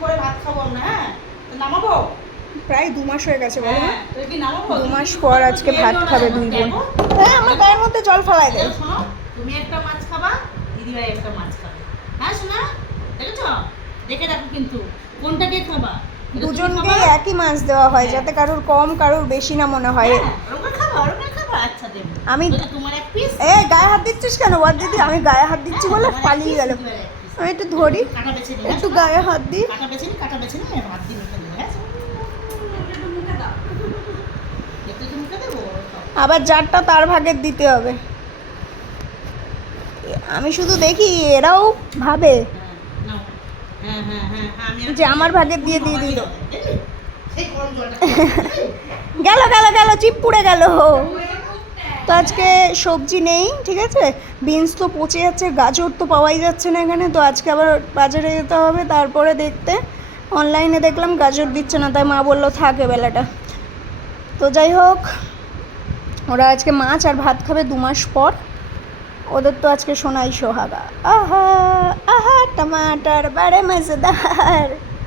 পরে ভাত খাব আমরা হ্যাঁ? তো নামাবো? প্রায় দু মাস হয়ে গেছে বলো হ্যাঁ দু মাস পর আজকে ভাত খাবে দুই বোন। হ্যাঁ আমার গায়ের মধ্যে জল ফেলাই দেয় তুমি একটা মাছ খাবা দিদিভাই একটা মাছ খাবে। হ্যাঁ শোনা? দেখেছ? দেখে রাখো কিন্তু কোনটা কে খাবা? দুজনকে একই মাছ দেওয়া হয় যাতে কারোর কম কারোর বেশি না মনে হয়। হ্যাঁ, আচ্ছা আমি- তোমার এক পিস এ গায়ে হাত দিচ্ছিস কেন? বল দিদি আমি গায়ে হাত দিচ্ছি বলে পালিয়ে গেল। আমি একটু ধরি একটু গায়ে হাত দিই। কাটা বেছে নি কাটা বেছে নি ভাত দিয়ে মুখে দেবো হ্যাঁ? আবার যারটা তার ভাগের দিতে হবে। আমি শুধু দেখি এরাও ভাবে। হ্যাঁ। হ্যাঁ, যে আমার ভাগের দিয়ে দিয়ে দিল গেল গেল গেল চিপ পুড়ে গেল। তো আজকে সবজি নেই, ঠিক আছে? বিনস তো পচে যাচ্ছে, গাজর তো পাওয়াই যাচ্ছে না এখানে, তো আজকে আবার বাজারে যেতে হবে, তারপরে দেখতে। অনলাইনে দেখলাম গাজর দিচ্ছে না, তাই মা বলল, থাকে বেলাটা। তো যাই হোক, ওরা আজকে মাছ আর ভাত খাবে দু মাস পর। ওদের তো আজকে সোনাই সোহাগা। আহা আহা, টমাটার বাড়ে মজেদার।